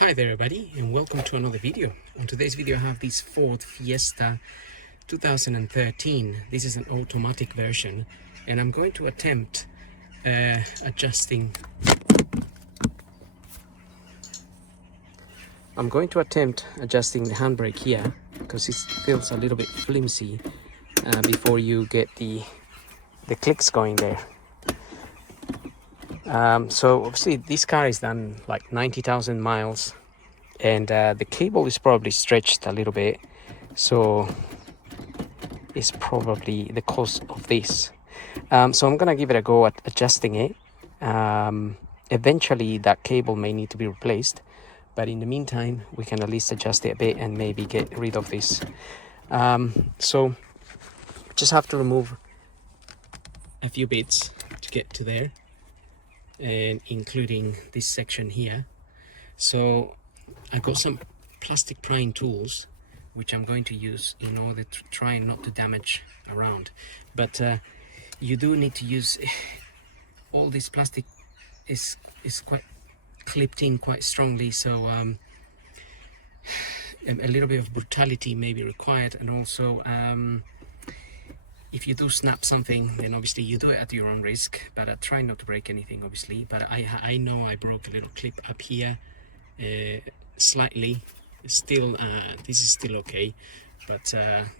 Hi there everybody, and welcome to another video. On today's video I have this Ford Fiesta 2013. This is an automatic version, and I'm going to attempt adjusting the handbrake here, because it feels a little bit flimsy before you get the clicks going there. So obviously this car is done like 90,000 miles, and the cable is probably stretched a little bit, so it's probably the cause of this. So I'm gonna give it a go at adjusting it. Eventually that cable may need to be replaced, but in the meantime we can at least adjust it a bit and maybe get rid of this. So just have to remove a few bits to get to there, and including this section here. So I got some plastic prying tools which I'm going to use in order to try not to damage around, but you do need to use all this plastic is quite clipped in quite strongly, so a little bit of brutality may be required. And also if you do snap something, then obviously you do it at your own risk, but try not to break anything obviously. But I know I broke a little clip up here slightly. Still this is still okay, but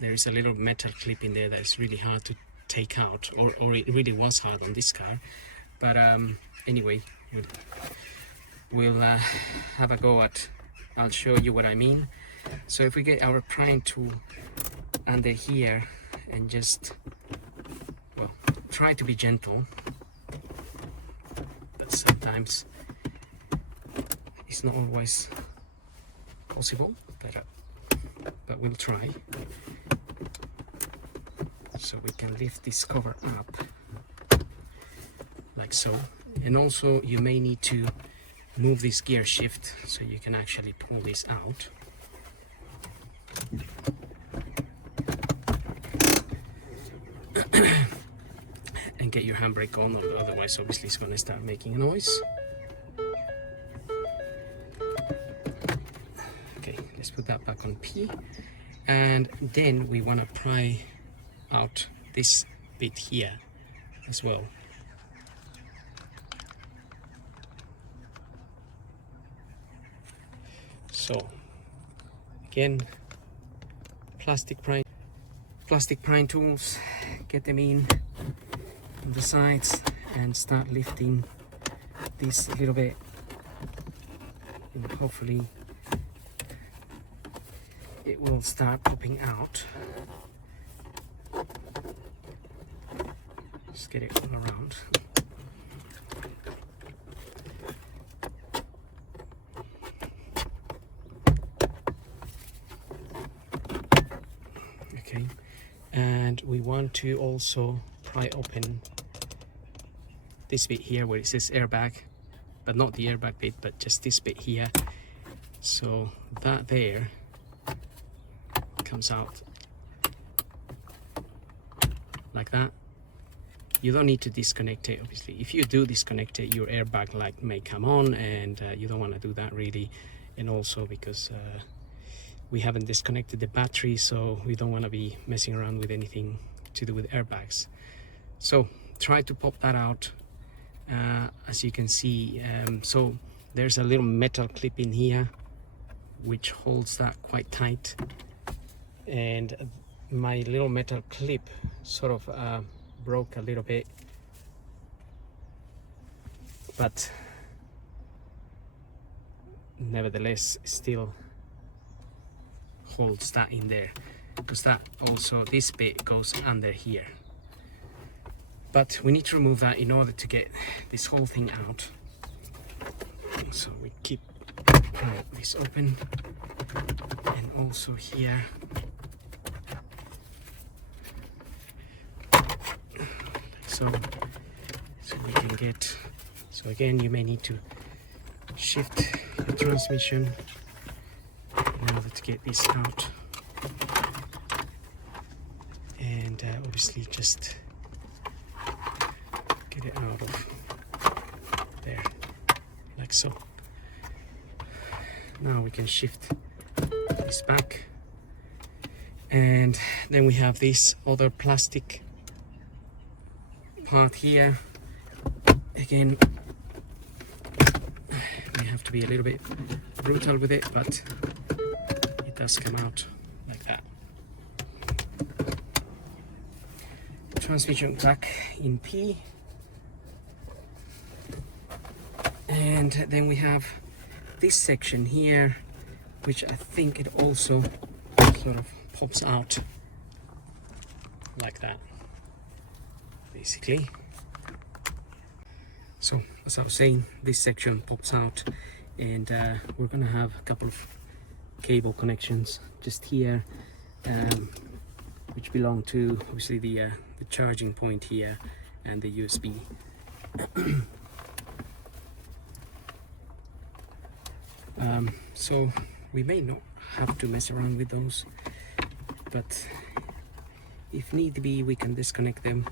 there is a little metal clip in there that is really hard to take out, or it really was hard on this car. But anyway, we'll have a go at, I'll show you what I mean. So if we get our prying tool under here and just, well, try to be gentle, but sometimes it's not always possible, but we'll try. So we can lift this cover up like so, and also you may need to move this gear shift so you can actually pull this out. And get your handbrake on, otherwise obviously it's going to start making a noise. Okay, let's put that back on P, and then we want to pry out this bit here as well. So again, plastic prying tools, get them in on the sides and start lifting this a little bit, and hopefully it will start popping out. Just get it all around. Okay, and we want to also pry open this bit here where it says airbag, but not the airbag bit, but just this bit here. So that there comes out like that. You don't need to disconnect it obviously. If you do disconnect it, your airbag light may come on, and you don't want to do that really. And also because we haven't disconnected the battery, so we don't want to be messing around with anything to do with airbags. So try to pop that out. As you can see, so there's a little metal clip in here which holds that quite tight, and my little metal clip sort of broke a little bit, but nevertheless still holds that in there, because that also, this bit goes under here. But we need to remove that in order to get this whole thing out. So we keep this open, and also here. So we can get, so again you may need to shift the transmission in order to get this out, and obviously just get it out of there like so. now we can shift this back, and then we have this other plastic part here. Again, we have to be a little bit brutal with it, but it does come out like that. Transmission back in P, and then we have this section here, which I think it also sort of pops out like that, basically. So as I was saying, this section pops out, and we're gonna have a couple of cable connections just here, which belong to obviously the charging point here and the USB. So we may not have to mess around with those, but if need be, we can disconnect them.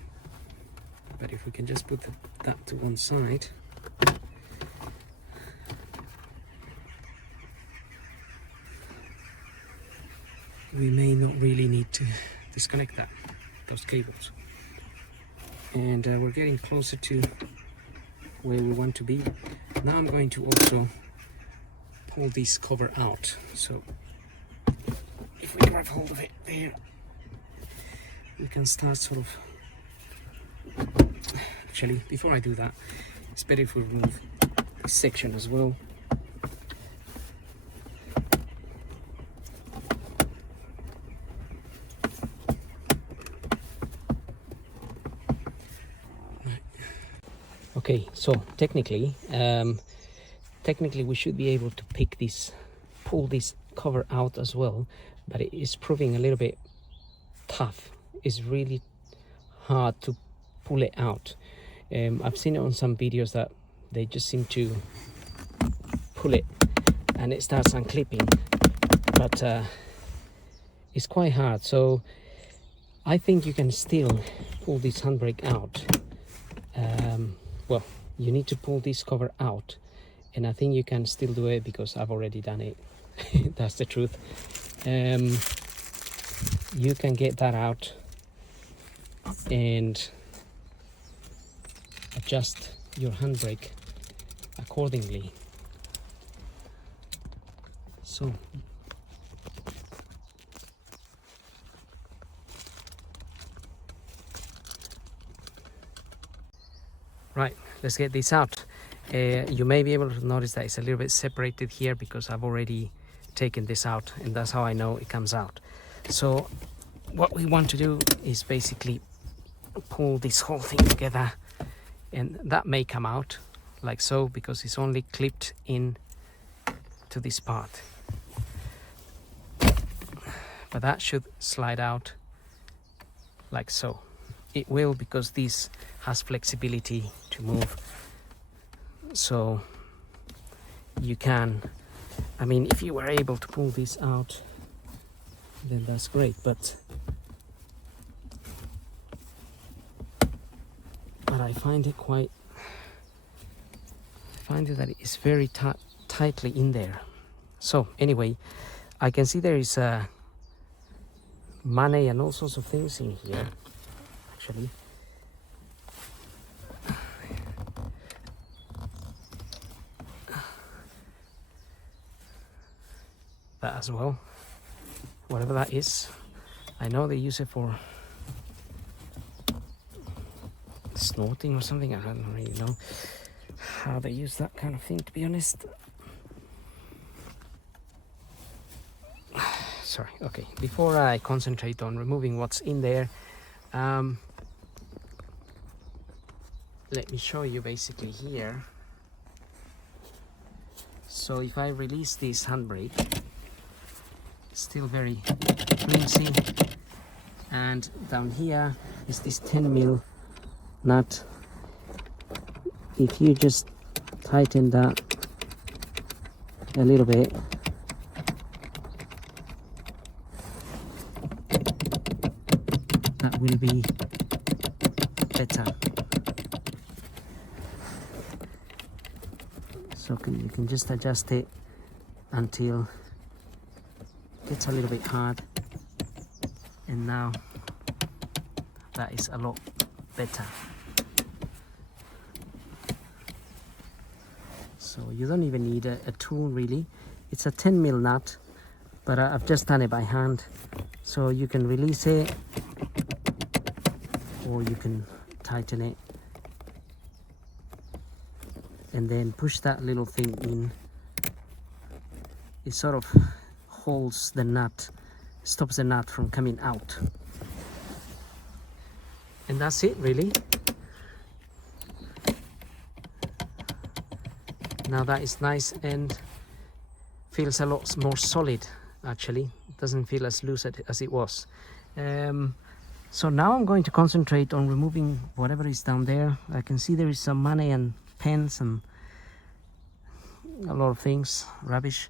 But if we can just put that to one side, we may not really need to disconnect those cables. And we're getting closer to where we want to be. Now I'm going to also pull this cover out. So if we grab hold of it there, we can start sort of... Actually, before I do that, it's better if we remove this section as well. Okay, so technically we should be able to pull this cover out as well, but it is proving a little bit tough. It's really hard to pull it out. I've seen it on some videos that they just seem to pull it and it starts unclipping, but it's quite hard. So I think you can still pull this handbrake out. Well, you need to pull this cover out, and I think you can still do it because I've already done it. That's the truth. You can get that out and adjust your handbrake accordingly. So right, let's get this out. You may be able to notice that it's a little bit separated here because I've already taken this out, and that's how I know it comes out. So what we want to do is basically pull this whole thing together, and that may come out like so because it's only clipped in to this part, but that should slide out like so. It will, because this has flexibility to move, so you can, I mean, if you were able to pull this out, then that's great, but I find it that it is very tightly in there. So anyway, I can see there is money and all sorts of things in here actually. That as well, whatever that is. I know they use it for snorting or something. I don't really know how they use that kind of thing, to be honest. Sorry, okay, before I concentrate on removing what's in there, let me show you basically here. So if I release this handbrake, it's still very flimsy, and down here is this 10mm nut. If you just tighten that a little bit, that will be better. So you can just adjust it until it gets a little bit hard, and now that is a lot better. So you don't even need a tool really. It's a 10mm nut, but I've just done it by hand. So you can release it, or you can tighten it, and then push that little thing in. It sort of holds the nut, stops the nut from coming out. And that's it really. Now that is nice and feels a lot more solid actually. It doesn't feel as loose as it was. So now I'm going to concentrate on removing whatever is down there. I can see there is some money and pens and a lot of things, rubbish.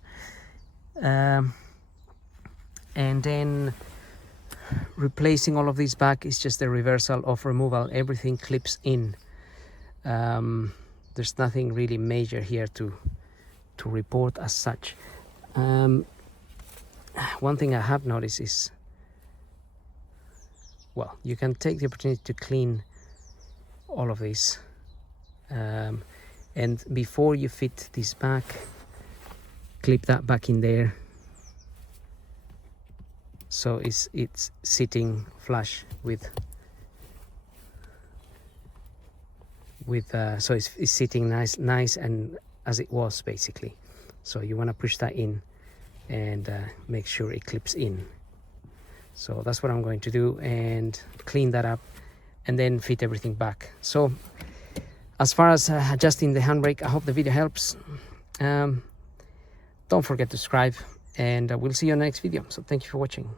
And then replacing all of this back is just a reversal of removal. Everything clips in. There's nothing really major here to report as such. One thing I have noticed is, well, you can take the opportunity to clean all of this, and before you fit this back, clip that back in there so it's sitting flush with so it's sitting nice and as it was basically. So you want to push that in and make sure it clips in. So that's what I'm going to do, and clean that up and then fit everything back. So as far as adjusting the handbrake, I hope the video helps. Don't forget to subscribe, and we'll see you in the next video. So thank you for watching.